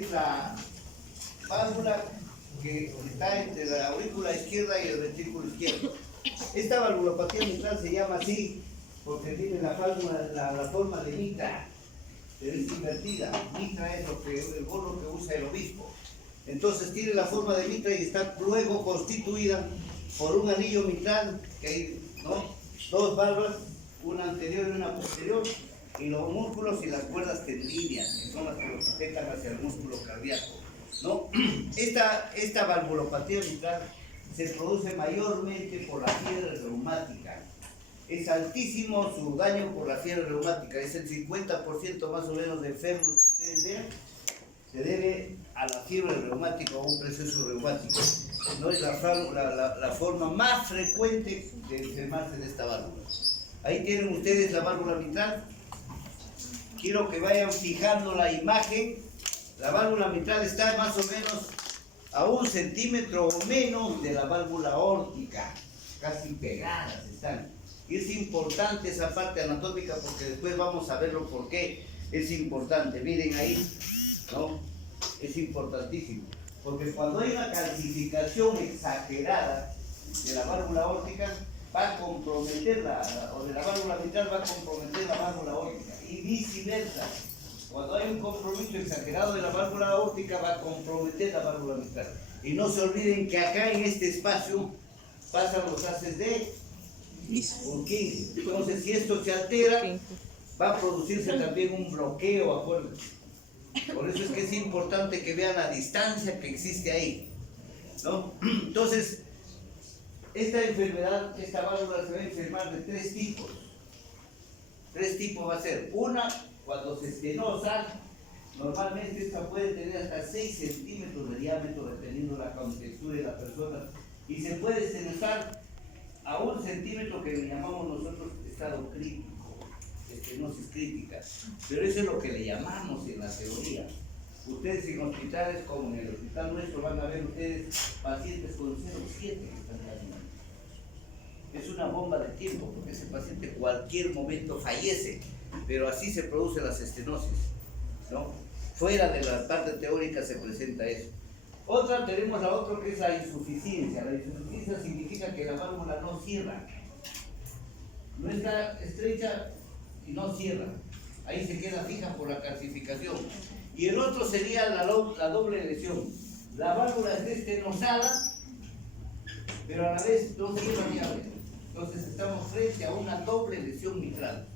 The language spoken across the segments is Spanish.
es la válvula que está entre la aurícula izquierda y el ventrículo izquierdo. Esta valvulopatía mitral se llama así porque tiene la forma de mitra, pero es invertida. Mitra es el gorro que usa el obispo. Entonces tiene la forma de mitra y está luego constituida por un anillo mitral, que hay, ¿no?, dos válvulas, una anterior y una posterior, y los músculos y las cuerdas tendinias, que son las que lo sujetan hacia el músculo cardíaco, ¿no? Esta valvulopatía mitral se produce mayormente por la fiebre reumática. Es altísimo su daño por la fiebre reumática, es el 50% más o menos de enfermos que ustedes vean, se debe a la fiebre reumática o un proceso reumático. No es la forma más frecuente de enfermarse de esta válvula. Ahí tienen ustedes la válvula mitral. Quiero que vayan fijando la imagen. La válvula mitral está más o menos a 1 centímetro o menos de la válvula aórtica, casi pegadas están. Y es importante esa parte anatómica porque después vamos a verlo por qué es importante. Miren ahí, ¿no? Es importantísimo. Porque cuando hay una calcificación exagerada de la válvula aórtica, va a comprometer o de la válvula mitral va a comprometer la válvula aórtica. Y viceversa. Cuando hay un compromiso exagerado de la válvula aórtica, va a comprometer la válvula mitral. Y no se olviden que acá en este espacio pasan los haces de Purkinje. Entonces, si esto se altera, va a producirse también un bloqueo, acuérdense. Por eso es que es importante que vean la distancia que existe ahí, ¿no? Entonces, esta enfermedad, esta válvula se va a enfermar de 3 tipos. 3 tipos va a ser. Una, cuando se estenosa, normalmente esta puede tener hasta 6 centímetros de diámetro, dependiendo de la contextura de la persona, y se puede estenosar a 1 centímetro, que le llamamos nosotros estado crítico, estenosis crítica, pero eso es lo que le llamamos en la teoría. Ustedes en hospitales como en el hospital nuestro van a ver ustedes pacientes con 0,7 que están cayendo. Es una bomba de tiempo porque ese paciente en cualquier momento fallece, pero así se producen las estenosis, ¿no? Fuera de la parte teórica se presenta eso. Tenemos la otra que es la insuficiencia. La insuficiencia significa que la válvula no cierra, no está estrecha y no cierra, ahí se queda fija por la calcificación. Y el otro sería la doble lesión. La válvula está estenosada, pero a la vez no cierra llave. Entonces estamos frente a una doble lesión mitral.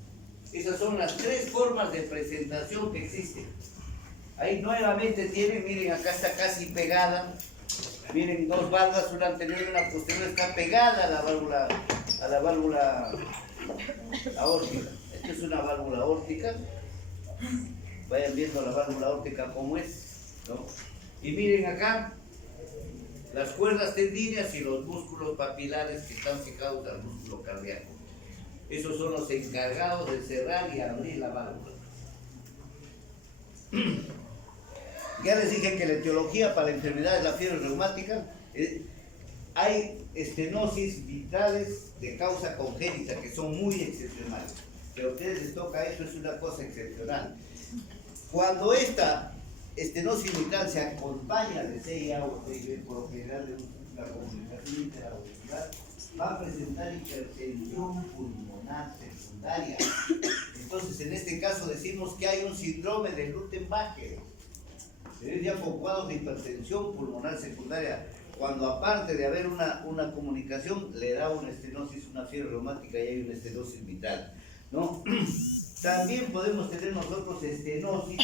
Esas son las 3 formas de presentación que existen. Ahí nuevamente tienen, miren, acá está casi pegada. Miren, 2 válvulas, una anterior y una posterior, está pegada a la válvula aórtica. Esta es una válvula aórtica. Vayan viendo la válvula aórtica cómo es, ¿no? Y miren acá las cuerdas tendíneas y los músculos papilares que están fijados al músculo cardíaco. Esos son los encargados de cerrar y abrir la válvula. Ya les dije que la etiología para la enfermedad de la fiebre reumática, hay estenosis mitrales de causa congénita que son muy excepcionales. Que a ustedes les toca eso, es una cosa excepcional. Cuando esta estenosis mitral se acompaña de CIA o TIV, por lo general de una comunicación interauricular, va a presentar hipertensión pulmonar secundaria. Entonces, en este caso decimos que hay un síndrome de Gutenberg. Es ya por cuadros de hipertensión pulmonar secundaria, cuando aparte de haber una comunicación, le da una estenosis, una fiebre reumática y hay una estenosis mitral, ¿no? También podemos tener nosotros estenosis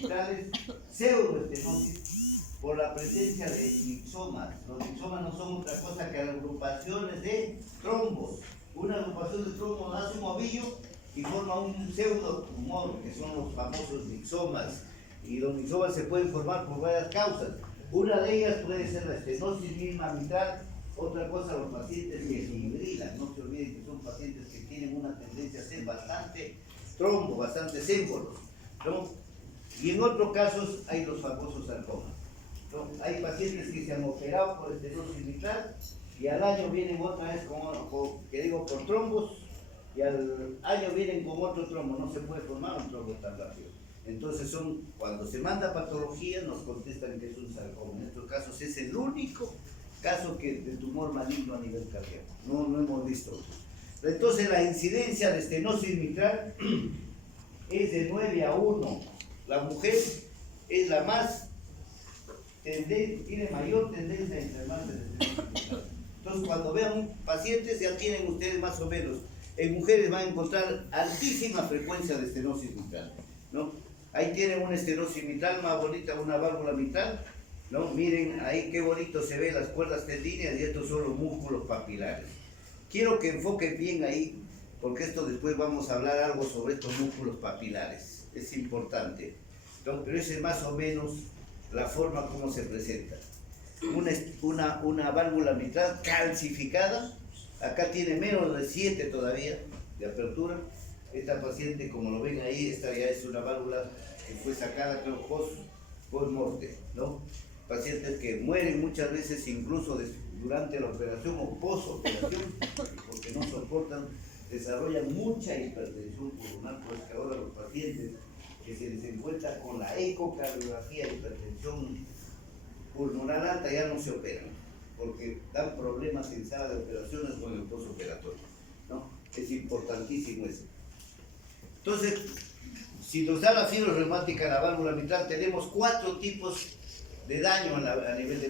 mitrales, pseudoestenosis, por la presencia de mixomas. Los mixomas no son otra cosa que agrupaciones de trombos. Una agrupación de trombos hace un ovillo y forma un pseudotumor, que son los famosos mixomas. Y los mixomas se pueden formar por varias causas. Una de ellas puede ser la estenosis misma mitral. Otra cosa, los pacientes que fibrilan. No se olviden que son pacientes que tienen una tendencia a ser bastante trombo, bastantes émbolos, ¿no? Y en otros casos hay los famosos sarcomas, ¿no? Hay pacientes que se han operado por estenosis mitral y al año vienen otra vez por trombos, y al año vienen con otro trombo. No se puede formar un trombo tan rápido. Entonces cuando se manda patología nos contestan que es un sarcoma. En estos casos es el único caso de tumor maligno a nivel cardíaco. No hemos visto. Entonces la incidencia de estenosis mitral es de 9 a 1. La mujer es la más tiene mayor tendencia a enfermarse de estenosis mitral. Entonces cuando vean pacientes ya tienen ustedes más o menos. En mujeres van a encontrar altísima frecuencia de estenosis mitral, ¿no? Ahí tienen una estenosis mitral más bonita, una válvula mitral, ¿no? Miren ahí qué bonito se ve las cuerdas tendíneas y estos son los músculos papilares. Quiero que enfoquen bien ahí, porque esto después vamos a hablar algo sobre estos músculos papilares. Es importante. Entonces, pero esa es más o menos la forma como se presenta. Una válvula mitral calcificada. Acá tiene menos de 7 todavía de apertura. Esta paciente, como lo ven ahí, esta ya es una válvula que fue sacada, creo, post-morte, ¿no? Pacientes que mueren muchas veces incluso durante la operación o post-operación, porque no soportan, desarrollan mucha hipertensión pulmonar, porque ahora los pacientes que se les encuentra con la ecocardiografía de hipertensión pulmonar alta ya no se operan, porque dan problemas en sala de operaciones con el postoperatorio, ¿no? Es importantísimo eso. Entonces, si nos da la fibra reumática en la válvula mitral, tenemos 4 tipos de daño a nivel de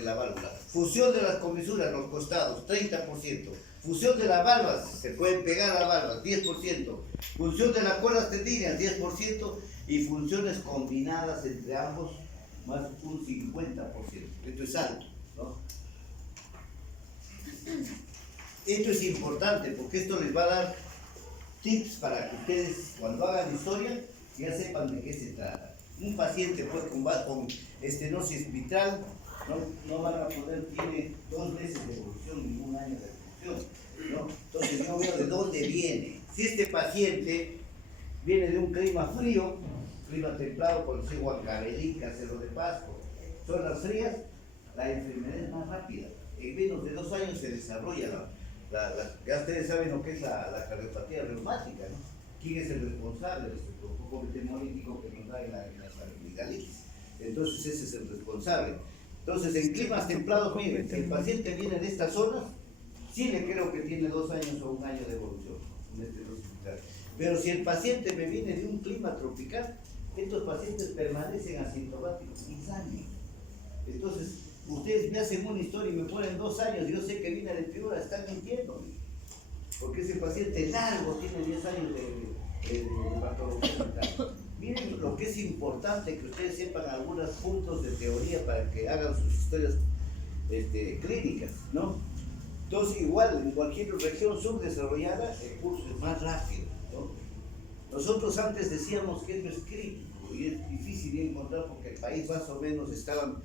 la válvula. Fusión de las comisuras en los costados, 30%. Fusión de las valvas, se pueden pegar las valvas, 10%. Función de las cuerdas tendíneas, 10%. Y funciones combinadas entre ambos, más un 50%. Esto es alto, ¿no? Esto es importante porque esto les va a dar tips para que ustedes cuando hagan historia ya sepan de qué se trata. Un paciente pues, con estenosis mitral no van a poder, tiene 2 meses de evolución, ningún año de evolución, ¿no? Entonces yo veo de dónde viene. Si este paciente viene de un clima frío, clima templado, por decir Huancavelica, Cerro de Pasco, zonas frías, la enfermedad es más rápida. En menos de 2 años se desarrolla ya ustedes saben lo que es la cardiopatía reumática, ¿no? ¿Quién es el responsable de este componente hemolítico que nos da en la amigdalitis? Entonces ese es el responsable. Entonces en climas templados, miren, si el paciente viene de estas zonas, sí le creo que tiene 2 años o 1 año de evolución en este hospital. Pero si el paciente me viene de un clima tropical, estos pacientes permanecen asintomáticos 15 años. Entonces, ustedes me hacen una historia y me ponen 2 años, yo sé que viene de peor, están mintiendo. Porque ese paciente largo tiene 10 años de patología mental. Miren lo que es importante que ustedes sepan algunos puntos de teoría para que hagan sus historias clínicas, ¿no? Entonces, igual, en cualquier región subdesarrollada, el curso es más rápido, ¿no? Nosotros antes decíamos que esto es crítico y es difícil de encontrar porque el país más o menos estaban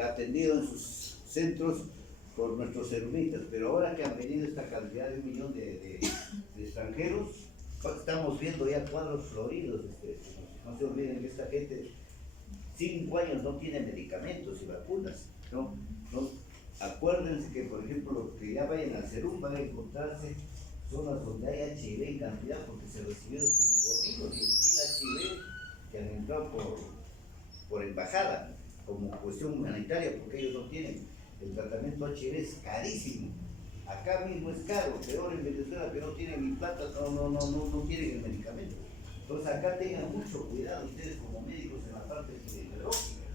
atendido en sus centros por nuestros ermitas, pero ahora que han venido esta cantidad de 1 millón de extranjeros, estamos viendo ya cuadros floridos. No se olviden que esta gente 5 años no tiene medicamentos y vacunas, ¿no? Acuérdense que, por ejemplo, los que ya vayan al Serum van a encontrarse zonas donde hay HIV en cantidad, porque se recibieron 5.000 o 10.000 HIV que han entrado por embajada, como cuestión humanitaria, porque ellos no tienen. El tratamiento HIV es carísimo. Acá mismo es caro, peor en Venezuela que no tienen ni plata, no tienen el medicamento. Entonces acá tengan mucho cuidado ustedes como médicos en la parte epidemiológica,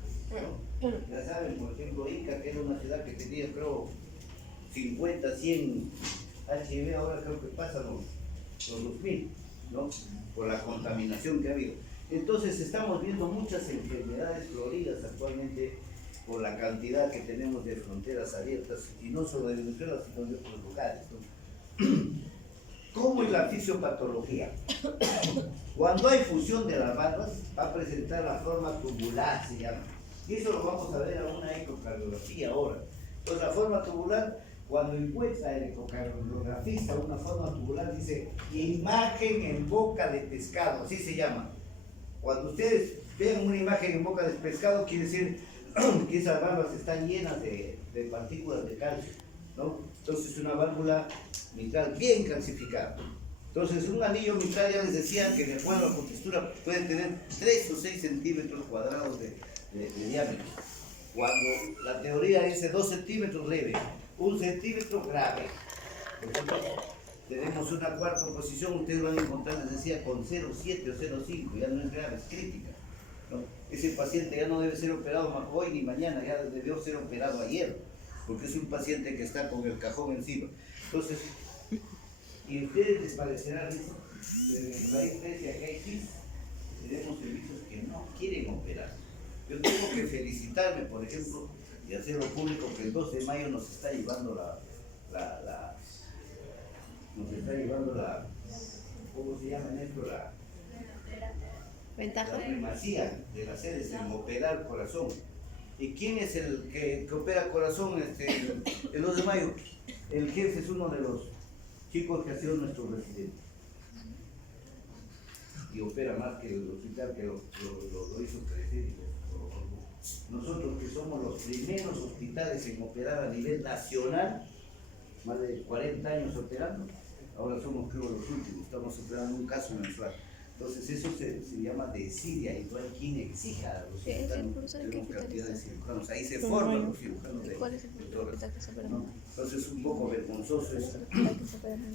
¿no? Ya saben, por ejemplo, Ica, que era una ciudad que tenía, creo, 50, 100 HIV, ahora creo que pasan los 2.000, ¿no? Por la contaminación que ha habido. Entonces estamos viendo muchas enfermedades floridas actualmente por la cantidad que tenemos de fronteras abiertas, y no solo de Venezuela, sino de otros lugares, ¿no? ¿Cómo es la fisiopatología? Cuando hay fusión de las valvas, va a presentar la forma tubular, se llama. Y eso lo vamos a ver a una ecocardiografía ahora. Entonces, la forma tubular, cuando encuentra el ecocardiografista una forma tubular, dice imagen en boca de pescado, así se llama. Cuando ustedes vean una imagen en boca de pescado, quiere decir que esas válvulas están llenas de partículas de calcio, ¿no? Entonces es una válvula mitral bien calcificada. Entonces, un anillo mitral ya les decía que de acuerdo a la contextura puede tener 3 o 6 centímetros cuadrados de diámetro. Cuando la teoría dice 2 centímetros leve, 1 centímetro grave. Nosotros tenemos una cuarta posición, ustedes lo van a encontrar, les decía, con 0,7 o 0,5, ya no es grave, es crítica, ¿no? Ese paciente ya no debe ser operado hoy ni mañana, ya debió ser operado ayer, porque es un paciente que está con el cajón encima. Entonces, y a ustedes les parecerá eso, en el país que acá hay CIS, tenemos servicios que no quieren operar. Yo tengo que felicitarme, por ejemplo, y hacerlo público, que el 12 de mayo nos está llevando ¿cómo se llama esto? ¿Ventaja? La primacía de las sedes en operar corazón. ¿Y quién es el que opera corazón el 2 de mayo? El jefe es uno de los chicos que ha sido nuestro residente. Y opera más que el hospital que lo hizo crecer. Nosotros que somos los primeros hospitales en operar a nivel nacional, más de 40 años operando, ahora somos creo los últimos, estamos operando un caso mensual. Entonces eso se llama desidia y no hay quien exija a los cirujanos, tenemos cantidad de cirujanos, ahí se forman los cirujanos de todas, ¿no? Entonces es un poco vergonzoso eso.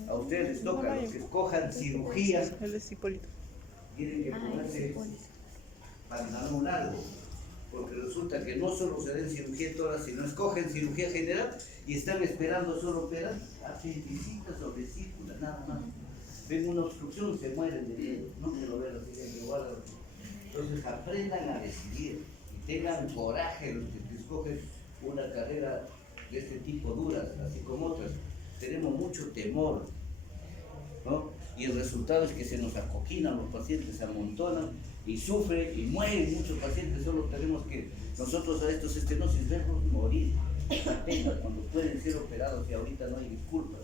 A ustedes les toca, los que escojan cirugía, tienen que ponerse pantalón largo, porque resulta que no solo se den cirugía todas, sino escogen cirugía general y están esperando solo operar apendicitis o vesículas, nada más. Ven una obstrucción, se mueren de miedo, no se lo ven, así que guardan. Entonces aprendan a decidir y tengan coraje los que escogen una carrera de este tipo duras, así como otras. Tenemos mucho temor, ¿no? Y el resultado es que se nos acoquinan los pacientes, se amontonan y sufren y mueren muchos pacientes. Solo tenemos que nosotros a estos estenosis verlos morir apenas cuando pueden ser operados, y ahorita no hay disculpas.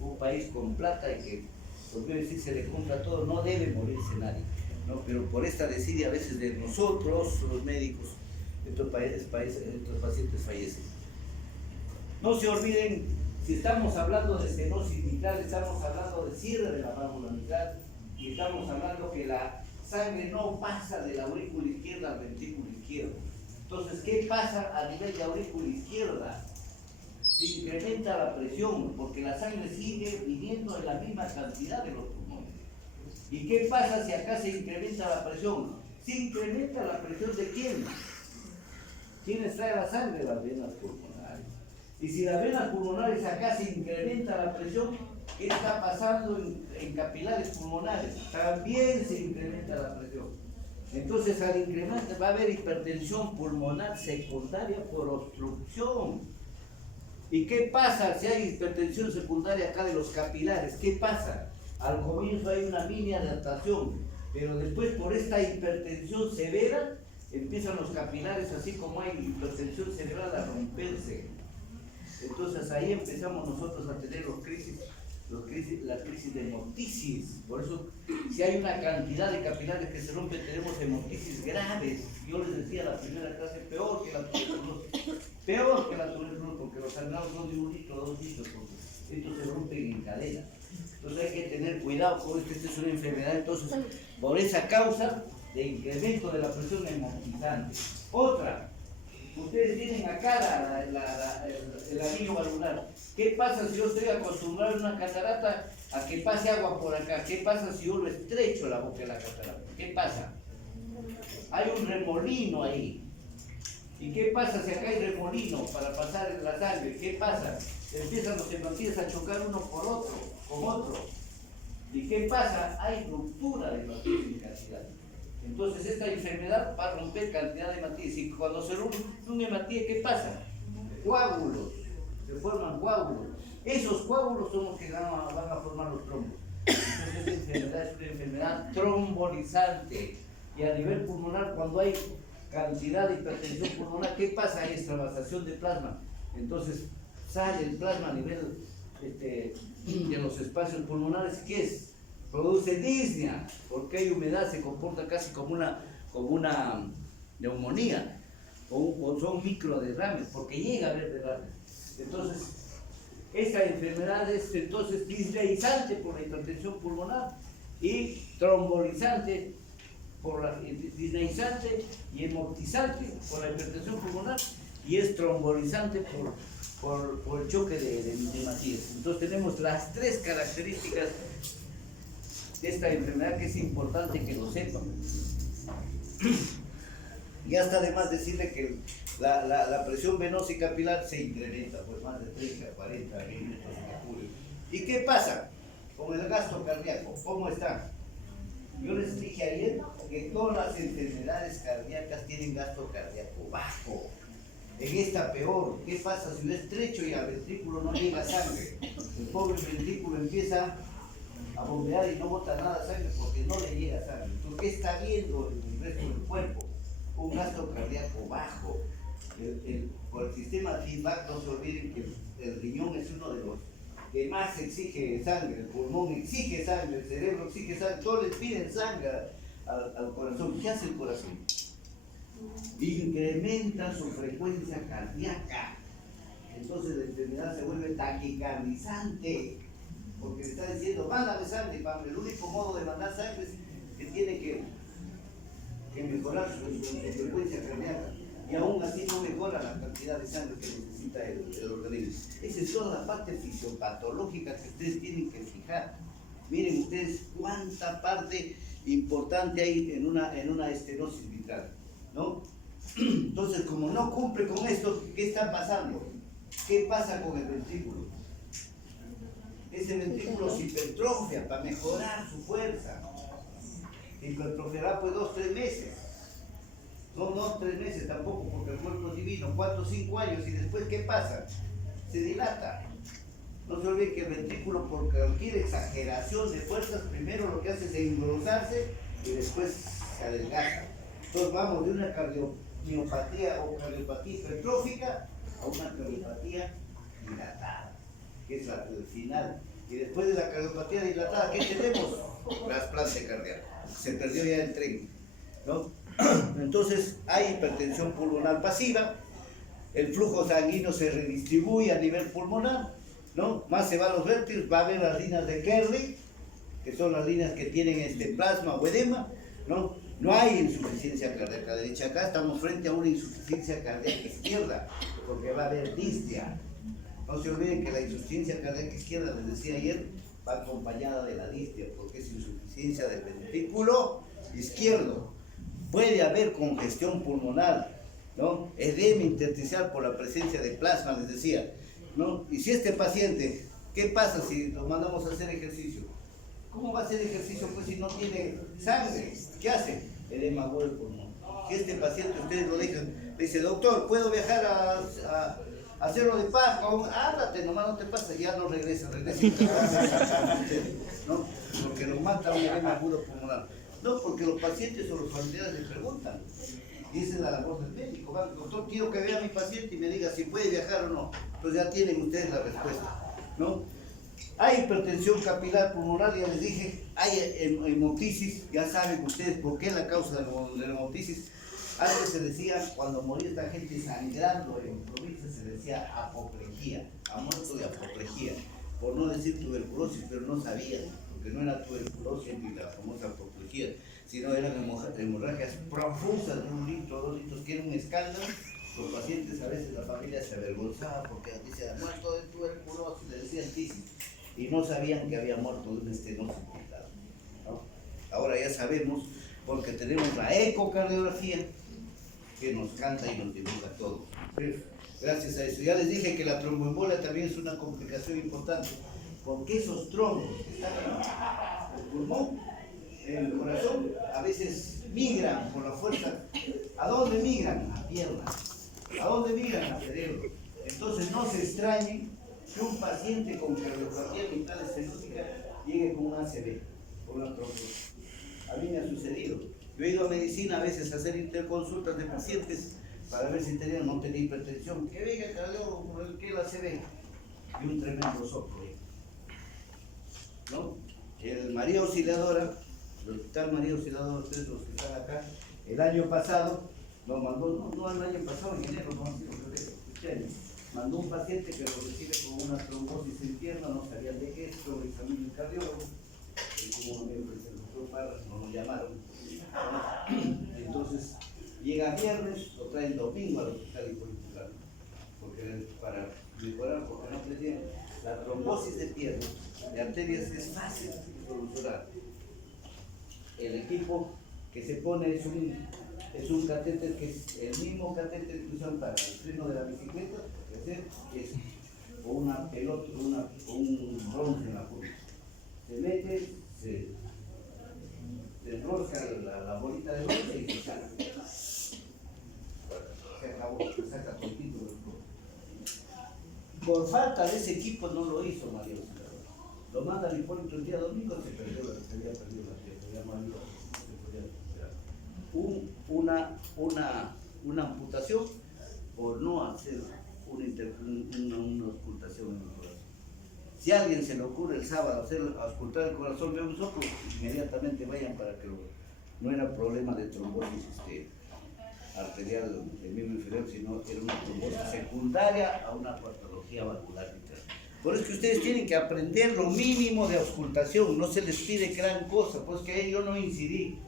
Un país con plata y que, por decir, se le compra todo, no debe morirse nadie, ¿no? Pero por esta desidia a veces de nosotros, los médicos, estos pacientes fallecen. No se olviden, si estamos hablando de estenosis mitral, estamos hablando de cierre de la válvula mitral y estamos hablando que la sangre no pasa de la aurícula izquierda al ventrículo izquierdo. Entonces, ¿qué pasa a nivel de aurícula izquierda? Se incrementa la presión porque la sangre sigue viniendo en la misma cantidad de los pulmones. ¿Y qué pasa si acá se incrementa la presión? Se incrementa la presión de quién? ¿Quién extrae la sangre? Las venas pulmonares. Y si las venas pulmonares acá se incrementa la presión, ¿qué está pasando en capilares pulmonares? También se incrementa la presión. Entonces al incremento va a haber hipertensión pulmonar secundaria por obstrucción. ¿Y qué pasa si hay hipertensión secundaria acá de los capilares? ¿Qué pasa? Al comienzo hay una mini adaptación, pero después por esta hipertensión severa empiezan los capilares, así como hay hipertensión cerebral, a romperse. Entonces ahí empezamos nosotros a tener la crisis de hemoptisis. Por eso, si hay una cantidad de capilares que se rompen, tenemos hemoptisis graves. Yo les decía la primera clase, peor que la tuberculosis. Peor que la tuberculosis, porque los sangrados son de 1 litro, 2 litros, porque estos se rompen en cadena. Entonces hay que tener cuidado con esto, esta es una enfermedad. Entonces, por esa causa de incremento de la presión hemoptizante. Otra, ustedes tienen acá el anillo valvular. ¿Qué pasa si yo estoy acostumbrado en una catarata a que pase agua por acá? ¿Qué pasa si yo lo estrecho la boca de la catarata? ¿Qué pasa? Hay un remolino ahí. ¿Y qué pasa si acá hay remolino para pasar la sangre? ¿Qué pasa? Empiezan los hematíes a chocar uno por otro, con otro. ¿Y qué pasa? Hay ruptura de hematíes en cantidad. Entonces esta enfermedad va a romper cantidad de hematíes. Y cuando se rompe un hematíe, ¿qué pasa? Coágulos. Se forman coágulos. Esos coágulos son los que van a formar los trombos. Entonces esta enfermedad es una enfermedad trombolizante. Y a nivel pulmonar, cuando hay cantidad de hipertensión pulmonar, ¿qué pasa? Hay extravasación de plasma. Entonces sale el plasma a nivel de los espacios pulmonares. ¿Qué es? Produce disnea, porque hay humedad, se comporta casi como una neumonía, o son microderrames, porque llega a haber derrames. Entonces, Esta enfermedad es entonces disneizante por la hipertensión pulmonar y trombolizante por la disneizante y hemotizante por la hipertensión pulmonar y es trombolizante por el choque de Matías. Entonces tenemos las tres características de esta enfermedad que es importante que lo sepan. Y hasta además decirle que la presión venosa y capilar se incrementa, pues más de 30, 40 milímetros de mercurio. ¿Y qué pasa con el gasto cardíaco? ¿Cómo está? Yo les dije ayer que todas las enfermedades cardíacas tienen gasto cardíaco bajo. En esta peor, ¿qué pasa si lo estrecho y al ventrículo no llega sangre? El pobre ventrículo empieza a bombear y no bota nada de sangre porque no le llega sangre. Entonces, ¿qué está viendo el resto del cuerpo? Un gasto cardíaco bajo. Por el sistema de feedback, no se olviden que el riñón es uno de los que más exige sangre, el pulmón exige sangre, el cerebro exige sangre, todos les piden sangre al corazón. ¿Qué hace el corazón? Incrementa su frecuencia cardíaca. Entonces la enfermedad se vuelve taquicardizante, porque le está diciendo, mándame sangre, Pablo. El único modo de mandar sangre es que tiene que mejorar su frecuencia cardíaca. Y aún así no mejora la cantidad de sangre que necesita el organismo. Esa es toda la parte fisiopatológica que ustedes tienen que fijar. Miren ustedes cuánta parte importante hay en una estenosis vitral, ¿no? Entonces, como no cumple con esto, ¿qué está pasando? ¿Qué pasa con el ventrículo? Ese ventrículo se hipertrofia para mejorar su fuerza. Hipertrofiará pues 2-3 meses. No 3 meses tampoco, porque el cuerpo es divino, 4 o 5 años, y después ¿qué pasa? Se dilata. No se olviden que el ventrículo, por cualquier exageración de fuerzas, primero lo que hace es engrosarse y después se adelgaza. Entonces vamos de una cardiomiopatía o cardiopatía hipertrófica a una cardiopatía dilatada, que es el final. Y después de la cardiopatía dilatada, ¿qué tenemos? Trasplante cardíaco. Se perdió ya el tren, ¿no? Entonces hay hipertensión pulmonar pasiva, el flujo sanguíneo se redistribuye a nivel pulmonar, ¿no? Más se va a los vértices, va a haber las líneas de Kerley, que son las líneas que tienen plasma o edema, ¿no? No hay insuficiencia cardíaca derecha. Acá estamos frente a una insuficiencia cardíaca izquierda, porque va a haber distia. No se olviden que la insuficiencia cardíaca izquierda, les decía ayer, va acompañada de la distia, porque es insuficiencia del ventrículo izquierdo. Puede haber congestión pulmonar, ¿no? Edema intersticial por la presencia de plasma, les decía, ¿no? Y si este paciente, ¿qué pasa si lo mandamos a hacer ejercicio? ¿Cómo va a hacer ejercicio pues si no tiene sangre? ¿Qué hace? Edema agudo del pulmón. Si este paciente ustedes lo dejan, le dice, doctor, ¿puedo viajar a hacerlo de paja? Ándate, nomás no te pasa, ya no regresa, ¿no? Porque lo mata un edema agudo pulmonar. No, porque los pacientes o los familiares le preguntan. Y esa es la labor del médico. Va, doctor, quiero que vea a mi paciente y me diga si puede viajar o no. Entonces ya tienen ustedes la respuesta, ¿no? Hay hipertensión capilar pulmonar, ya les dije. Hay hemoptisis, ya saben ustedes por qué la causa de la hemoptisis. Antes se decía, cuando moría esta gente sangrando en provincia, se decía apoplejía. Ha muerto de apoplejía. Por no decir tuberculosis, pero no sabían. Que no era tuberculosis ni la famosa apoplejía, sino eran hemorragias profusas de 1 litro, 2 litros, que era un escándalo. Los pacientes, a veces la familia se avergonzaba porque decían, muerto de tuberculosis, le decían tisis, y no sabían que había muerto de una estenosis vital, ¿no? Ahora ya sabemos, porque tenemos la ecocardiografía que nos canta y nos divulga todo. Gracias a eso. Ya les dije que la tromboembolia también es una complicación importante. Porque esos trombos que están en el pulmón, en el corazón, a veces migran por la fuerza. ¿A dónde migran? A piernas. ¿A dónde migran? Al cerebro. Entonces no se extrañen que un paciente con cardiopatía mitral estenótica llegue con un ACV, con una trombosis. A mí me ha sucedido. Yo he ido a medicina a veces a hacer interconsultas de pacientes para ver si tenían o no tenían hipertensión. Que venga el cardiólogo por el que el ACV. Y un tremendo soplo. ¿No? El María Auxiliadora, el Hospital María Auxiliadora, ustedes los que están acá, el año pasado nos mandó, no el año pasado, en enero, no, este año, mandó un paciente que lo recibe con una trombosis en pierna, no sabían de qué, lo examinó el cardiólogo, y como me ofreció el doctor Parras, no lo llamaron. Entonces, llega viernes, lo traen domingo al hospital Hipólito, porque para mejorar, porque no tenían la trombosis de pierna, de arterias, es fácil de solucionar. El equipo que se pone es un catéter que es el mismo catéter que usan para el freno de la bicicleta, que es o una pelota o un bronce en la punta. Se mete, se enrosca la bolita de bronce y se saca. Se acabó, se saca con título. Por falta de ese equipo no lo hizo María Auxiliadora. Lo manda al Hipólito el día domingo, se había perdido la pierna, ya no había, se podía recuperar. Una amputación por no hacer una ocultación en el corazón. Si a alguien se le ocurre el sábado auscultar el corazón de un soplo, inmediatamente vayan para que no era problema de trombosis arterial del miembro inferior, sino era una trombosis secundaria a una patología valvular mitral. Por eso es que ustedes tienen que aprender lo mínimo de auscultación, no se les pide gran cosa, pues que yo no incidí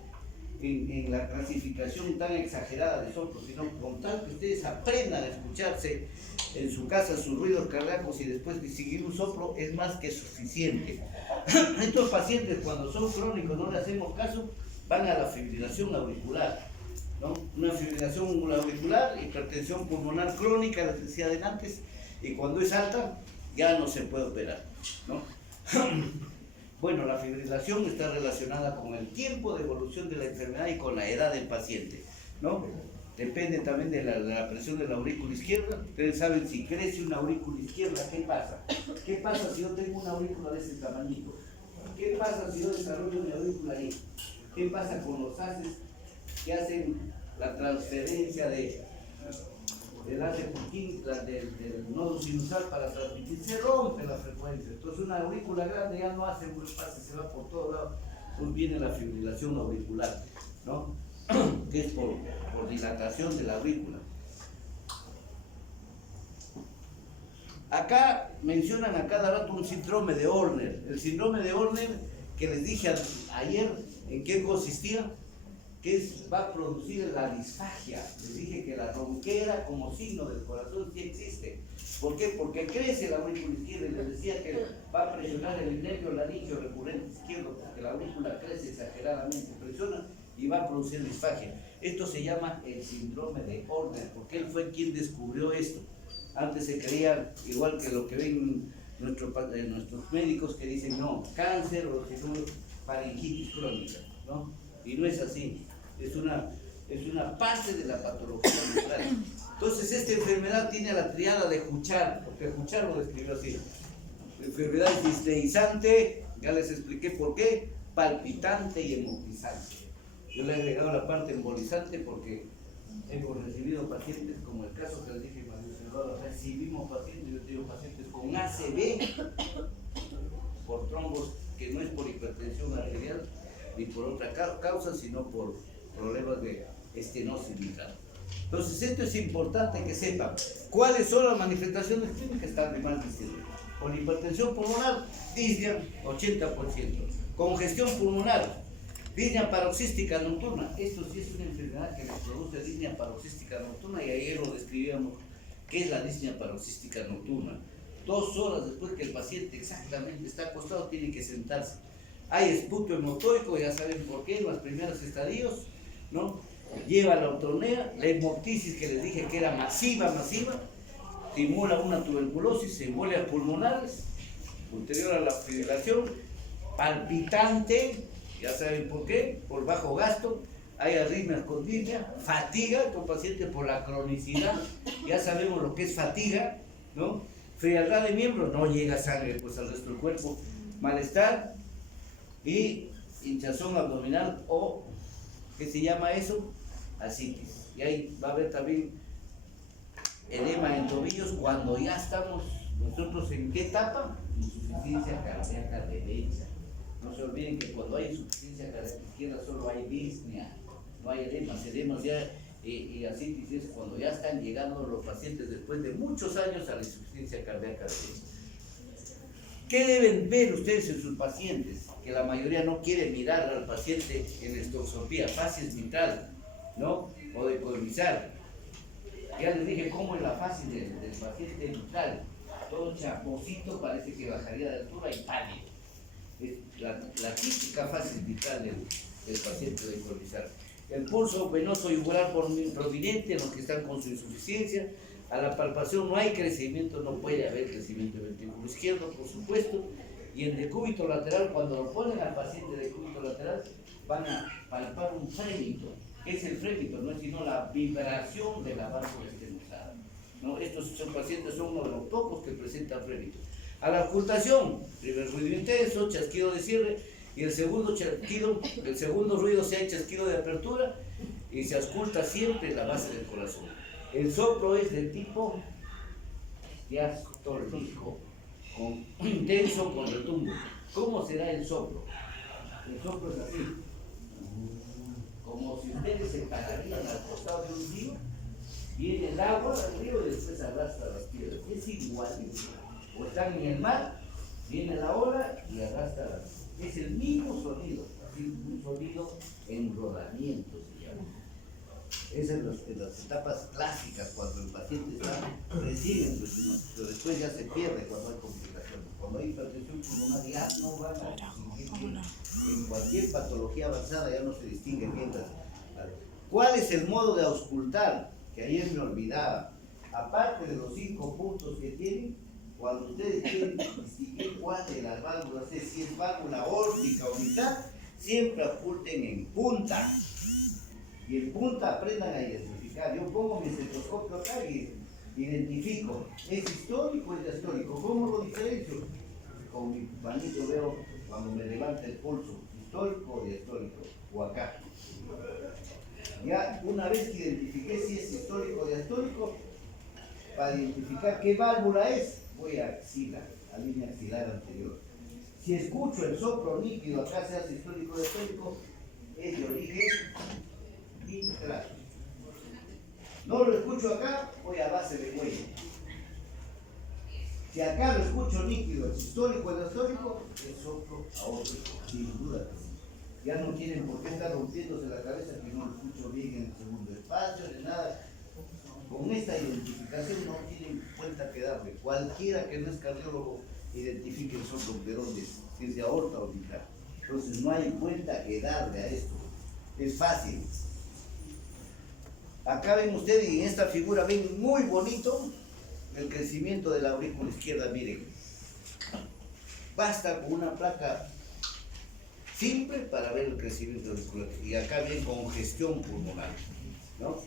en la clasificación tan exagerada de soplos, sino con tal que ustedes aprendan a escucharse en su casa sus ruidos cardíacos y después de seguir un soplo es más que suficiente. Estos pacientes cuando son crónicos no le hacemos caso, van a la fibrilación auricular, ¿no? Una fibrilación auricular, hipertensión pulmonar crónica, les decía adelante, y cuando es alta ya no se puede operar, ¿no? Bueno, la fibrilación está relacionada con el tiempo de evolución de la enfermedad y con la edad del paciente, ¿no? Depende también de la presión de la aurícula izquierda. Ustedes saben, si crece una aurícula izquierda, ¿qué pasa? ¿Qué pasa si yo tengo una aurícula de ese tamañito? ¿Qué pasa si yo desarrollo mi aurícula ahí? ¿Qué pasa con los haces que hacen la transferencia del hace del nodo sinusal para transmitir? Se rompe la frecuencia. Entonces una aurícula grande ya no hace un espacio, se va por todos lados. Pues viene la fibrilación auricular, ¿no? Que es por dilatación de la aurícula. Acá mencionan a cada rato un síndrome de Horner. El síndrome de Horner, que les dije ayer en qué consistía, que va a producir la disfagia. Les dije que la ronquera como signo del corazón sí existe. ¿Por qué? Porque crece la aurícula izquierda y les decía que va a presionar el nervio laringio recurrente izquierdo, porque la aurícula crece exageradamente, presiona y va a producir disfagia. Esto se llama el síndrome de Horner, porque él fue quien descubrió esto. Antes se creía, igual que lo que ven nuestros médicos que dicen no, cáncer o si no, faringitis crónica, ¿no? Y no es así, es una parte de la patología mitral. Entonces esta enfermedad tiene la triada de Juchard, porque Juchard lo describió así. Enfermedad disneizante, ya les expliqué por qué, palpitante y embolizante. Yo le he agregado la parte embolizante porque hemos recibido pacientes, como el caso que les dije, María Auxiliadora, recibimos pacientes, yo tengo pacientes con ACV por trombos, que no es por hipertensión arterial ni por otra causa, sino por problemas de estenosis mitral. Entonces esto es importante que sepan cuáles son las manifestaciones clínicas, están de más diciendo. Con hipertensión pulmonar, disnea 80%, congestión pulmonar, disnea paroxística nocturna. Esto sí es una enfermedad que les produce disnea paroxística nocturna y ayer lo describíamos. ¿Qué es la disnea paroxística nocturna? 2 horas después que el paciente exactamente está acostado, tiene que sentarse. Hay esputo hemotoico, ya saben por qué, en los primeros estadios, ¿no? Lleva la ortonea, la hemoptisis que les dije que era masiva, simula una tuberculosis, embolias pulmonares, ulterior a la fibrilación, palpitante, ya saben por qué, por bajo gasto, hay arritmias con disnea, fatiga, con pacientes por la cronicidad, ya sabemos lo que es fatiga, ¿no? Frialdad de miembros, no llega sangre pues al resto del cuerpo, malestar y hinchazón abdominal o, ¿qué se llama eso? Ascitis. Y ahí va a haber también edema en tobillos cuando ya estamos nosotros en qué etapa? Insuficiencia cardíaca derecha. No se olviden que cuando hay insuficiencia cardíaca izquierda solo hay disnea, no hay edemas. Edemas ya y así es cuando ya están llegando los pacientes después de muchos años a la insuficiencia cardíaca. ¿Qué deben ver ustedes en sus pacientes? Que la mayoría no quiere mirar al paciente en estoxopía, facies mitral, ¿no? O decolonizar. Ya les dije cómo es la fase del paciente mitral. Todo chaposito, parece que bajaría de altura y pálido. Es la típica fase mitral del paciente decolonizar. El pulso venoso yugular prominente en los que están con su insuficiencia. A la palpación no hay crecimiento, no puede haber crecimiento del ventrículo izquierdo, por supuesto. Y en decúbito lateral, cuando lo ponen al paciente de decúbito lateral, van a palpar un frémito. ¿Qué es el frémito? No es sino la vibración de la válvula estenosada, ¿no? Estos pacientes son uno de los pocos que presentan frémito. A la ocultación, primer ruido intenso, chasquido de cierre, y el segundo ruido sea el chasquido de apertura, y se ausculta siempre la base del corazón. El soplo es de tipo diastólico, intenso con retumbo. ¿Cómo será el soplo? El soplo es así, como si ustedes se pararían al costado de un río, viene el agua al río y después arrastra las piedras. Es igualito. O están en el mar, viene la ola y arrastra las piedras. Es el mismo sonido, así, un sonido en rodamiento se llama. Esas son las etapas clásicas cuando el paciente está recién, pero después ya se pierde cuando hay complicaciones. Cuando hay hipertensión pulmonar ya no van a distinguir bien. En cualquier patología avanzada ya no se distingue bien. ¿Cuál es el modo de auscultar? Que ayer me olvidaba. Aparte de los 5 puntos que tienen, cuando ustedes quieren distinguir cuál de las válvulas es, si es válvula órtica o mitad, siempre ausculten en punta. Y en punta aprendan a identificar. Yo pongo mi estetoscopio acá y identifico. ¿Es histórico o es diastólico? ¿Cómo lo diferencio? Con mi manito veo cuando me levanta el pulso, histórico o diastólico, o acá. Ya una vez que identifiqué si es histórico o diastólico, para identificar qué válvula es, voy a axila, a línea axilar anterior. Si escucho el soplo líquido acá, sea histórico o diastólico, es de origen mitral. No lo escucho acá, voy a base de cuello. Si acá lo escucho líquido, es histórico o diastólico, es soplo aórtico, sin duda. Ya no tienen por qué estar rompiéndose la cabeza que no lo escucho bien en el segundo espacio, ni nada. Con esta identificación no tienen cuenta que darle. Cualquiera que no es cardiólogo identifique el soplo de dónde es, si es de aorta o mitral. Entonces no hay cuenta que darle a esto. Es fácil. Acá ven ustedes y en esta figura ven muy bonito el crecimiento de la aurícula izquierda, miren. Basta con una placa simple para ver el crecimiento auricular. Y acá ven congestión pulmonar, ¿no?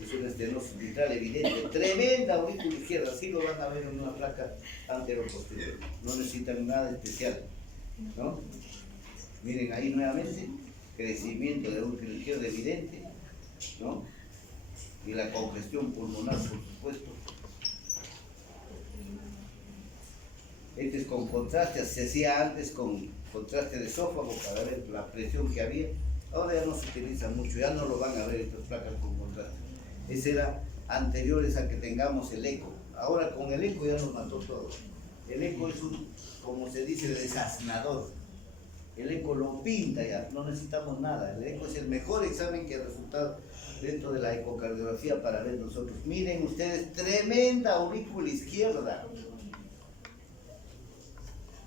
Es una estenosis mitral evidente, tremenda aurícula izquierda, así lo van a ver en una placa anteroposterior. No necesitan nada especial, ¿no? Miren ahí nuevamente, crecimiento de aurícula izquierda evidente, ¿no? Y la congestión pulmonar, por supuesto. Este es con contraste, se hacía antes con contraste de esófago para ver la presión que había. Ahora ya no se utiliza mucho, ya no lo van a ver estas placas con contraste. Ese era anteriores a que tengamos el eco. Ahora con el eco ya nos mató todo. El eco es un, como se dice, desaznador. El eco lo pinta ya, no necesitamos nada. El eco es el mejor examen que ha resultado dentro de la ecocardiografía para ver nosotros. Miren ustedes, tremenda aurícula izquierda.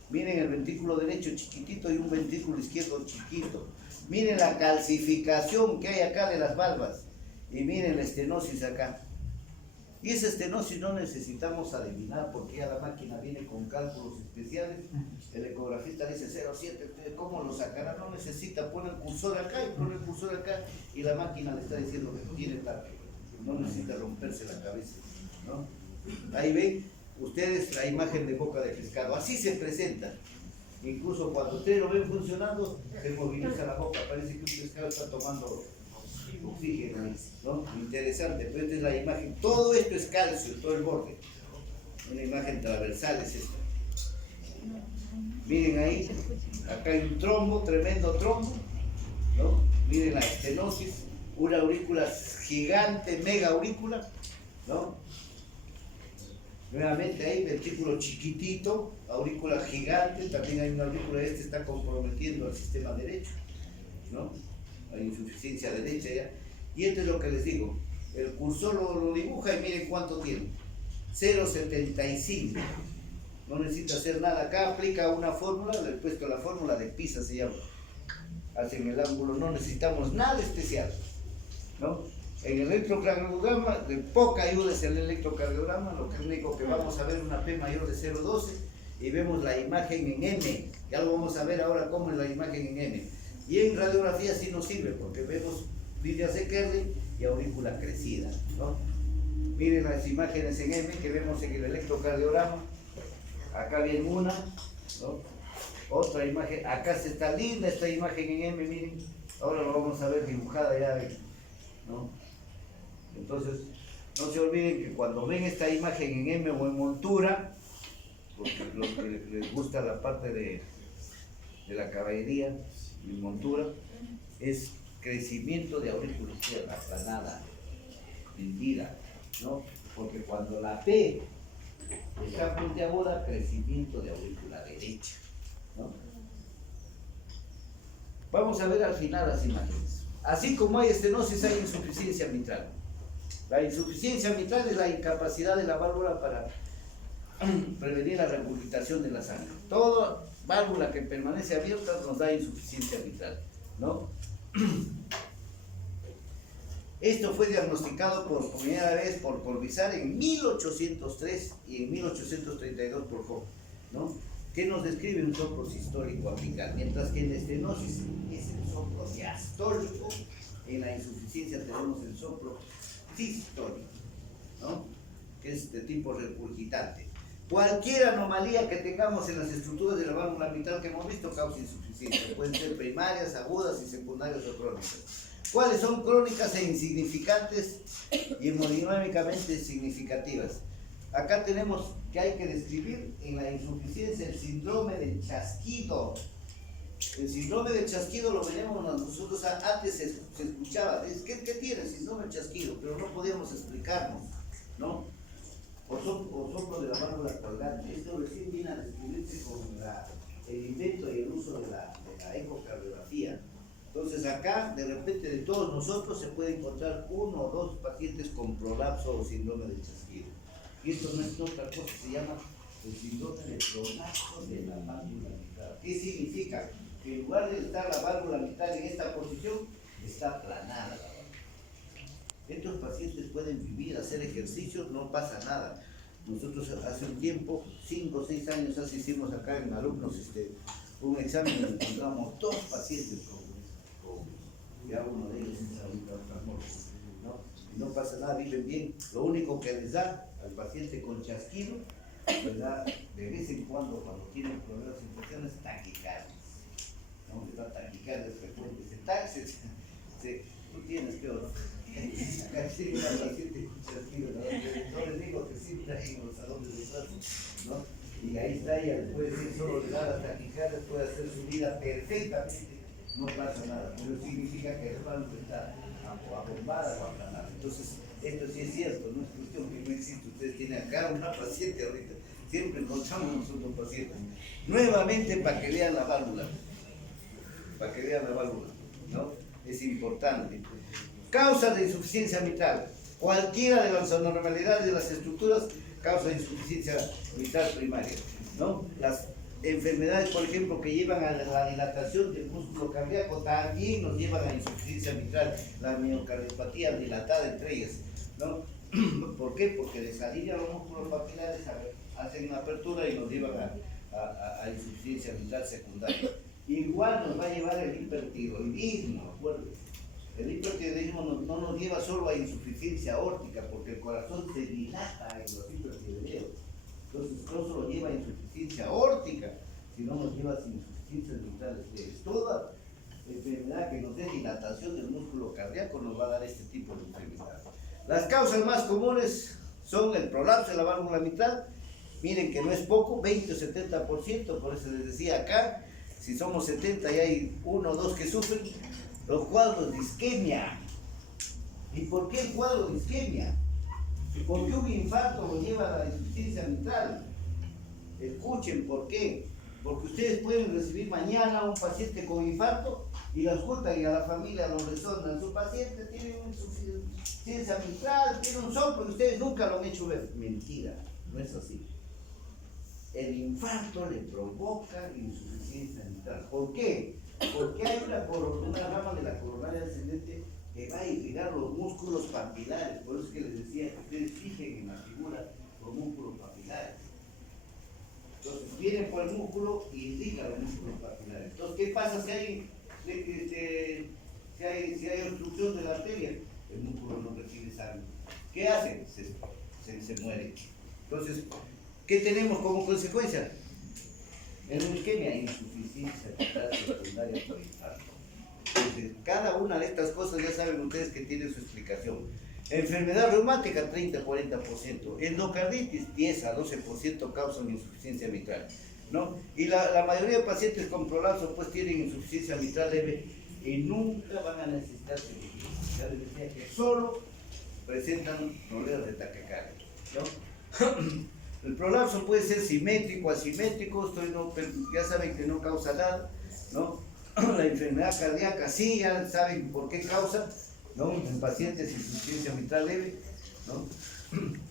Miren el ventrículo derecho chiquitito y un ventrículo izquierdo chiquito. Miren la calcificación que hay acá de las valvas. Y miren la estenosis acá. Y esa estenosis no necesitamos adivinar porque ya la máquina viene con cálculos especiales. El ecografista dice 0,7, ¿cómo lo sacará? No necesita, pone el cursor acá y pone el cursor acá y la máquina le está diciendo que tiene tal. No necesita romperse la cabeza, ¿no? Ahí ven ustedes la imagen de boca de pescado, así se presenta. Incluso cuando ustedes lo ven funcionando, se moviliza la boca, parece que un pescado está tomando oxígeno, ¿no? Interesante, pero esta es la imagen. Todo esto es calcio, todo el borde. Una imagen transversal es esta. Miren ahí, acá hay un trombo, tremendo trombo, ¿no? Miren la estenosis, una aurícula gigante, mega aurícula, ¿no? Nuevamente hay ventrículo chiquitito, aurícula gigante, también hay una aurícula, está comprometiendo al sistema derecho, ¿no? Hay insuficiencia derecha ya. Y esto es lo que les digo, el cursor lo dibuja y miren cuánto tiene, 0,75. No necesita hacer nada. Acá aplica una fórmula, le he puesto la fórmula de Pisa, se llama. Hacen el ángulo, no necesitamos nada especial, ¿no? En el electrocardiograma, de poca ayuda es el electrocardiograma, lo único que vamos a ver una P mayor de 0,12 y vemos la imagen en M. Ya lo vamos a ver ahora cómo es la imagen en M. Y en radiografía sí nos sirve porque vemos líneas de Kerlin y aurícula crecida, ¿no? Miren las imágenes en M que vemos en el electrocardiograma. Acá viene una, ¿no? Otra imagen, acá se está linda esta imagen en M, miren, ahora lo vamos a ver dibujada ya, ¿no? Entonces, no se olviden que cuando ven esta imagen en M o en montura, porque los que les gusta la parte de la caballería y montura, es crecimiento de aurícula izquierda, aplanada, mentira, ¿no? Porque cuando la P está puntiaguda, crecimiento de aurícula derecha, ¿no? Vamos a ver al final las imágenes. Así como hay estenosis, hay insuficiencia mitral. La insuficiencia mitral es la incapacidad de la válvula para prevenir la regurgitación de la sangre. Toda válvula que permanece abierta nos da insuficiencia mitral, ¿no? Esto fue diagnosticado por primera vez por Bizar en 1803 y en 1832 por Hoff, ¿no? Que nos describe un soplo sistólico apical, mientras que en la estenosis es el soplo diastólico, en la insuficiencia tenemos el soplo sistólico, ¿no? Que es de tipo regurgitante. Cualquier anomalía que tengamos en las estructuras de la válvula mitral que hemos visto causa insuficiencia, pueden ser primarias, agudas y secundarias o crónicas. ¿Cuáles son crónicas e insignificantes y hemodinámicamente significativas? Acá tenemos que hay que describir en la insuficiencia el síndrome del chasquido. El síndrome del chasquido lo veremos nosotros, antes se escuchaba, ¿qué tiene el síndrome del chasquido? Pero no podíamos explicarnos, ¿no? O soplo de la válvula colgante. Esto recién viene a descubrirse con el invento y el uso de la ecocardiografía. Entonces acá, de repente, de todos nosotros se puede encontrar 1 o 2 pacientes con prolapso o síndrome del chasquido. Y esto no es otra cosa, se llama el síndrome de prolapso de la válvula mitral. ¿Qué significa? Que en lugar de estar la válvula mitral en esta posición, está aplanada la válvula. Estos pacientes pueden vivir, hacer ejercicios, no pasa nada. Nosotros hace un tiempo, 5 o 6 años hace, hicimos acá en alumnos un examen y encontramos 2 pacientes con ya uno de ellos es ahorita ¿no? Y no pasa nada, viven bien. Lo único que les da al paciente con chasquido, ¿verdad? De vez en cuando tienen problemas de infecciones, taquicardias, ¿no? Les da taquicardias frecuentes. Tú tienes peor, ¿no? Acá sí una paciente con chasquido, ¿no? No les digo que siempre hay en los salones de clase, ¿no? Y ahí está ella, puede ser solo le da las taquicardias, puede hacer su vida perfectamente. No pasa nada, pero significa que el válvula está abombada o aplanada. Entonces, esto sí es cierto, no es cuestión que no existe. Ustedes tienen acá una paciente ahorita, siempre encontramos nosotros pacientes. Nuevamente, para que vean la válvula, ¿no? Es importante. Causas de insuficiencia mitral. Cualquiera de las anormalidades de las estructuras causa insuficiencia mitral primaria, ¿no? Las enfermedades, por ejemplo, que llevan a la dilatación del músculo cardíaco también nos llevan a insuficiencia mitral, la miocardiopatía dilatada entre ellas, ¿no? ¿Por qué? Porque desalinean los músculos papilares, hacen una apertura y nos llevan a insuficiencia mitral secundaria. Igual nos va a llevar el hipertiroidismo, acuérdense. El hipertiroidismo no nos lleva solo a insuficiencia aórtica, porque el corazón se dilata en los hipertiroideos. Entonces, no solo lleva a insuficiencia aórtica, sino nos lleva a insuficiencias mitrales. Toda enfermedad que nos dé dilatación del músculo cardíaco nos va a dar este tipo de enfermedad. Las causas más comunes son el prolapso de la válvula mitral. Miren que no es poco, 20 o 70%, por eso les decía acá, si somos 70 y hay 1 o 2 que sufren, los cuadros de isquemia, ¿Y por qué el cuadro de isquemia? ¿Por qué un infarto lo lleva a la insuficiencia mitral? Escuchen por qué. Porque ustedes pueden recibir mañana a un paciente con infarto y la juntan y a la familia lo resonan. Su paciente tiene una insuficiencia mitral, tiene un soplo y ustedes nunca lo han hecho ver. Mentira, no es así. El infarto le provoca insuficiencia mitral. ¿Por qué? Porque hay una rama de la coronaria ascendente que va a irrigar los músculos papilares. Por eso es que les decía que ustedes fijen en la figura los músculos papilares. Entonces vienen por el músculo y irriga los músculos papilares. Entonces, ¿qué pasa si hay obstrucción de la arteria? El músculo no recibe sangre. ¿Qué hace? Se muere. Entonces, ¿qué tenemos como consecuencia? En una isquemia, insuficiencia mitral secundaria por infarto. Entonces, cada una de estas cosas ya saben ustedes que tiene su explicación. Enfermedad reumática, 30-40%. Endocarditis, 10 a 12% causan insuficiencia mitral, ¿no? Y la mayoría de pacientes con prolapso pues tienen insuficiencia mitral leve y nunca van a necesitar cirugía. Ya les decía que solo presentan problemas de taquicardia, ¿no? El prolapso puede ser simétrico, asimétrico, ya saben que no causa nada, ¿no? La enfermedad cardíaca sí, ya saben por qué causa, ¿no? En pacientes de insuficiencia mitral leve, ¿no?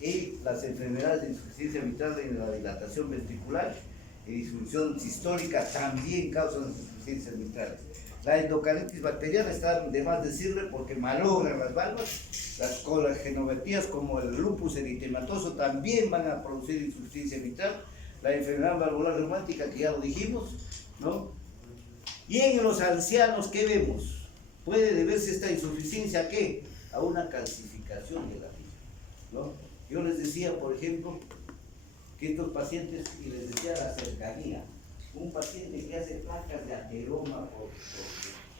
Y las enfermedades de insuficiencia mitral en la dilatación ventricular y disfunción sistólica también causan insuficiencias mitrales. La endocarditis bacteriana está de más decirle porque malogran las válvulas. Las colagenopatías como el lupus eritematoso también van a producir insuficiencia mitral. La enfermedad valvular reumática que ya lo dijimos, ¿no? Y en los ancianos, ¿qué vemos? Puede deberse esta insuficiencia ¿a qué? A una calcificación de la vida, ¿no? Yo les decía, por ejemplo, que estos pacientes, y les decía la cercanía, un paciente que hace placas de ateroma, porque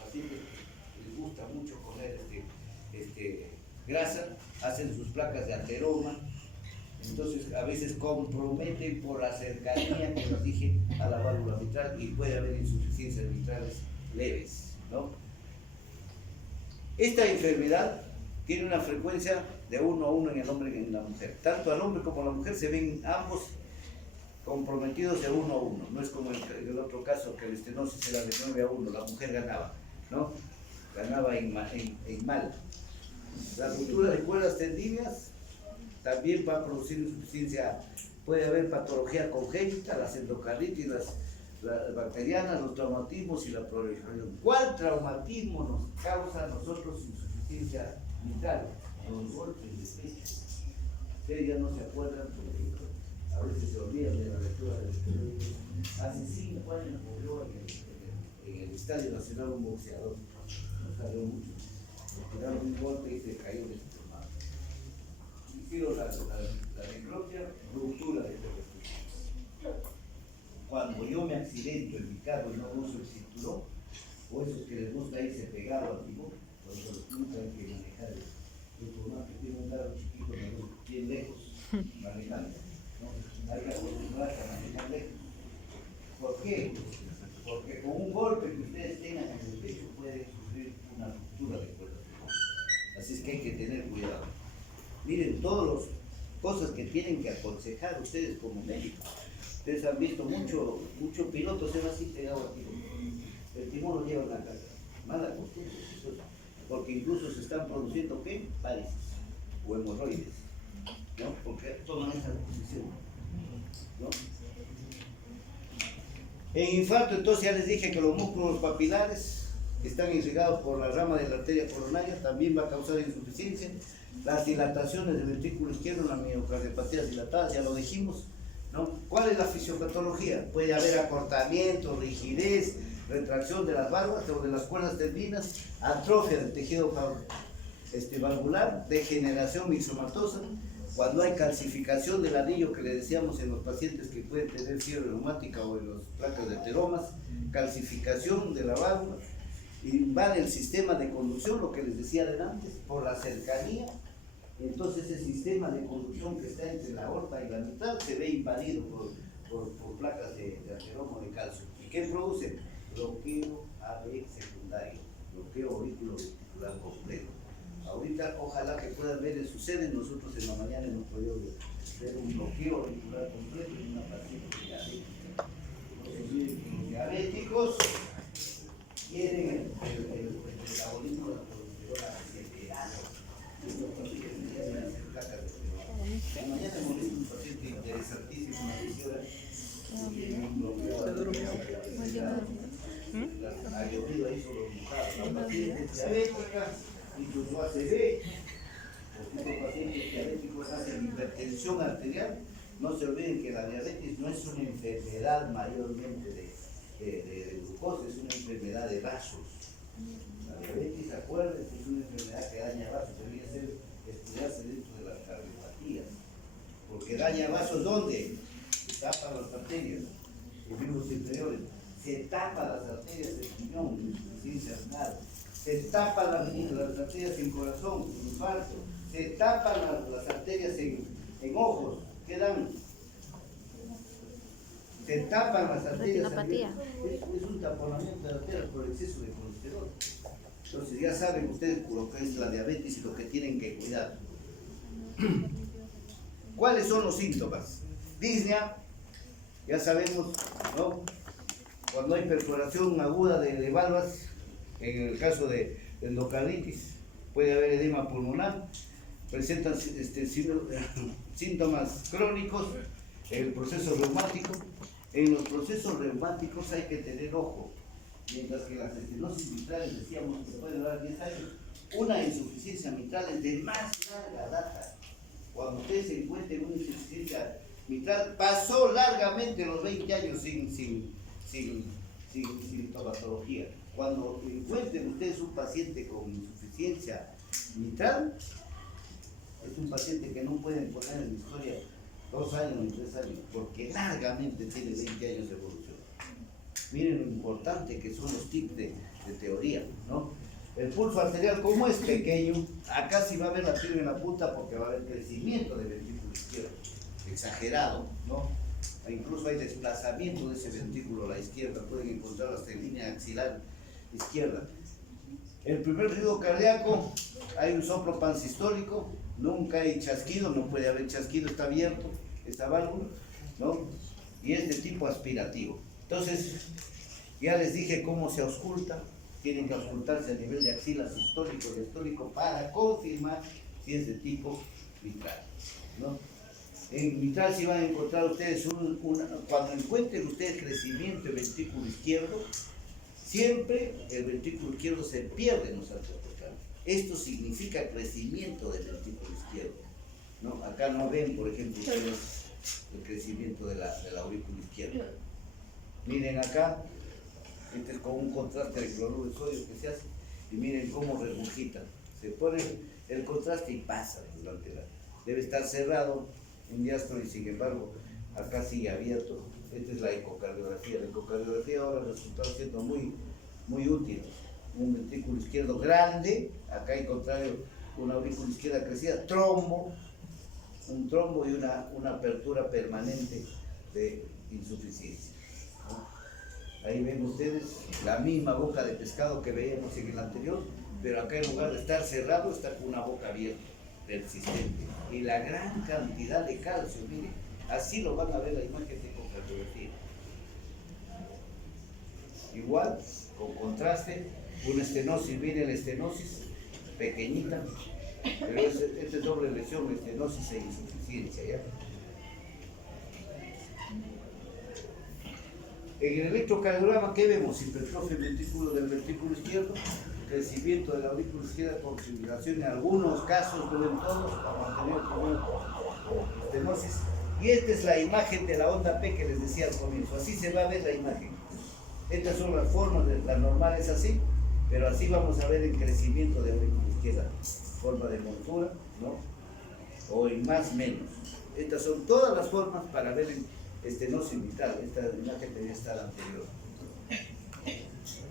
pacientes que les gusta mucho comer grasa, hacen sus placas de ateroma, entonces a veces comprometen por la cercanía, como les dije, a la válvula mitral y puede haber insuficiencias mitrales leves, ¿no? Esta enfermedad tiene una frecuencia de 1 a 1 en el hombre y en la mujer. Tanto al hombre como a la mujer se ven ambos comprometidos de 1 a 1. No es como el otro caso que la estenosis era de 9 a 1, la mujer ganaba, ¿no? Ganaba en mal. La ruptura de cuerdas tendidas también va a producir insuficiencia. Puede haber patología congénita, las endocarditis, las bacterianas, los traumatismos y la proliferación. ¿Cuál traumatismo nos causa a nosotros insuficiencia mitral? Los golpes de pecho. Ustedes ya no se acuerdan porque a veces se olvidan de la lectura del periódico. Hace 5 años murió en el Estadio Nacional un boxeador. No salió mucho. Le dieron un golpe y se cayó desplomado. Hicieron la necropsia, ruptura de pecho. Cuando yo me accidento en mi carro y no uso el cinturón, o esos que les gusta irse pegado al timón, por eso nunca hay que manejar el turno que tiene un carro chiquito, bien lejos, manejando, ¿no? Hay que acostumbrarse a manejar lejos. ¿Por qué? Porque con un golpe que ustedes tengan en el pecho puede sufrir una ruptura de cuerdas. Así es que hay que tener cuidado. Miren, todas las cosas que tienen que aconsejar ustedes como médicos. Ustedes han visto mucho piloto se va así pegado al timón. El timón lo lleva en la casa. Mala costumbre, porque incluso se están produciendo ¿qué? Varices o hemorroides, ¿no? Porque toman esa posición, ¿no? En infarto, entonces ya les dije que los músculos papilares que están irrigados por la rama de la arteria coronaria también va a causar insuficiencia. Las dilataciones del ventrículo izquierdo, las miocardiopatías dilatadas, ya lo dijimos, ¿no? ¿Cuál es la fisiopatología? Puede haber acortamiento, rigidez, retracción de las válvulas o de las cuerdas tendidas, atrofia del tejido valvular, degeneración mixomatosa, cuando hay calcificación del anillo que le decíamos en los pacientes que pueden tener fiebre reumática o en las placas de ateromas, calcificación de la válvula, invade el sistema de conducción, lo que les decía adelante, por la cercanía. Entonces ese sistema de conducción que está entre la aorta y la mitral se ve invadido por placas de ateroma o de calcio. ¿Y qué produce? Bloqueo AB secundario, bloqueo auriculoventricular completo. Ahorita ojalá que puedan ver en su sede, nosotros en la mañana hemos podido ver un bloqueo auricular completo en una paciente diabética. Entonces, miren, los diabéticos quieren el metabolismo de la colesterol acelerado. Mañana hemos visto un paciente interesantísimo, una señora que tiene un bloqueo acelerado. Ha llovido ahí sobre los mojados. La paciente es diabética, incluso ACV, los pacientes diabéticos hacen hipertensión arterial. No se olviden que la diabetes no es una enfermedad mayormente de glucosa, es una enfermedad de vasos. La diabetes, acuérdense, es una enfermedad que daña vasos, debería estudiarse dentro de las cardiopatías, porque daña vasos ¿dónde? Se tapan las arterias, los miembros inferiores, se tapan las arterias del riñón, insuficiencia renal, se tapan las arterias en corazón, en infarto, se tapan las arterias en ojos, quedan. Se tapan las arterias, es un taponamiento de arterias por exceso de colesterol. Entonces ya saben ustedes lo que es la diabetes y lo que tienen que cuidar. ¿Cuáles son los síntomas? Disnea, ya sabemos, ¿no? Cuando hay perforación aguda de valvas, en el caso de endocarditis, puede haber edema pulmonar, presentan síntomas crónicos, el proceso reumático. En los procesos reumáticos hay que tener ojo, mientras que las estenosis mitrales decíamos que pueden durar 10 años, una insuficiencia mitral es de más larga data. Cuando usted se encuentre en una insuficiencia mitral, pasó largamente los 20 años sin sintomatología. Cuando encuentren ustedes un paciente con insuficiencia mitral, es un paciente que no pueden poner en la historia 2 años ni 3 años, porque largamente tiene 20 años de evolución. Miren lo importante que son los tips de teoría, ¿no? El pulso arterial, como es pequeño, acá sí va a haber la piel en la punta porque va a haber crecimiento del ventrículo izquierdo, exagerado, ¿no? E incluso hay desplazamiento de ese ventrículo a la izquierda, pueden encontrar hasta en línea axilar izquierda. El primer ruido cardíaco, hay un soplo pansistólico, nunca hay chasquido, no puede haber chasquido, está abierto esta válvula, ¿no? Y es de tipo aspirativo. Entonces, ya les dije cómo se ausculta, tienen que auscultarse a nivel de axila sistólico y diastólico para confirmar si es de tipo mitral, ¿no? En mitral sí van a encontrar ustedes cuando encuentren ustedes crecimiento del ventrículo izquierdo, siempre el ventrículo izquierdo se pierde en los arterios. Esto significa crecimiento del ventrículo izquierdo, ¿no? Acá no ven, por ejemplo, ustedes el crecimiento de la aurícula izquierda. Miren acá, este es con un contraste de cloruro de sodio que se hace, y miren cómo regurgita. Se pone el contraste y pasa durante debe estar cerrado en diástole y sin embargo acá sigue abierto. Esta es la ecocardiografía. La ecocardiografía ahora resulta siendo muy útil. Un ventrículo izquierdo grande, acá en contrario una aurícula izquierda crecida, un trombo y una apertura permanente de insuficiencia, ¿no? Ahí ven ustedes la misma boca de pescado que veíamos en el anterior, pero acá en lugar de estar cerrado está con una boca abierta, persistente, y la gran cantidad de calcio, miren, así lo van a ver la imagen de ecocardiografía. Igual, con contraste, una estenosis, miren la estenosis, pequeñita, pero esta es doble lesión, estenosis e insuficiencia, ¿ya? En el electrocardiograma, ¿qué vemos? Hipertrofia del ventrículo izquierdo, crecimiento de la aurícula izquierda con fibrilación, en algunos casos, no en todos, para mantener como estenosis. Y esta es la imagen de la onda P que les decía al comienzo, así se va a ver la imagen. Estas son las formas, la normal es así, pero así vamos a ver el crecimiento de la aurícula izquierda, forma de montura, ¿no? O en más menos. Estas son todas las formas para ver estenosis mitral. Esta imagen debía estar anterior.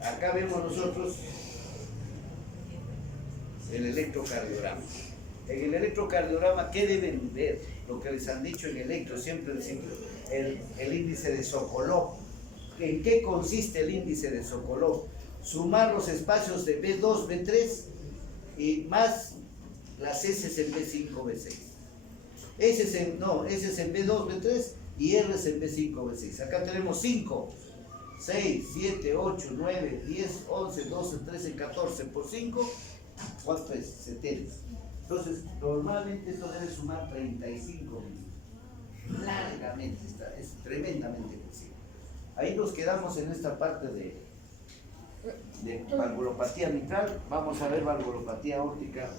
Acá vemos nosotros el electrocardiograma. En el electrocardiograma, ¿qué deben ver? Lo que les han dicho en electro, siempre el índice de Sokolov. ¿En qué consiste el índice de Sokolov? Sumar los espacios de B2, B3 y más las S en B5, B6. S en B2, B3 y R en B5, B6. Acá tenemos 5, 6, 7, 8, 9, 10, 11, 12, 13, 14 por 5. ¿Cuánto es? 70. Entonces, normalmente esto debe sumar 35 minutos. Largamente, es tremendamente flexible. Ahí nos quedamos en esta parte de valvulopatía mitral. Vamos a ver valvulopatía aórtica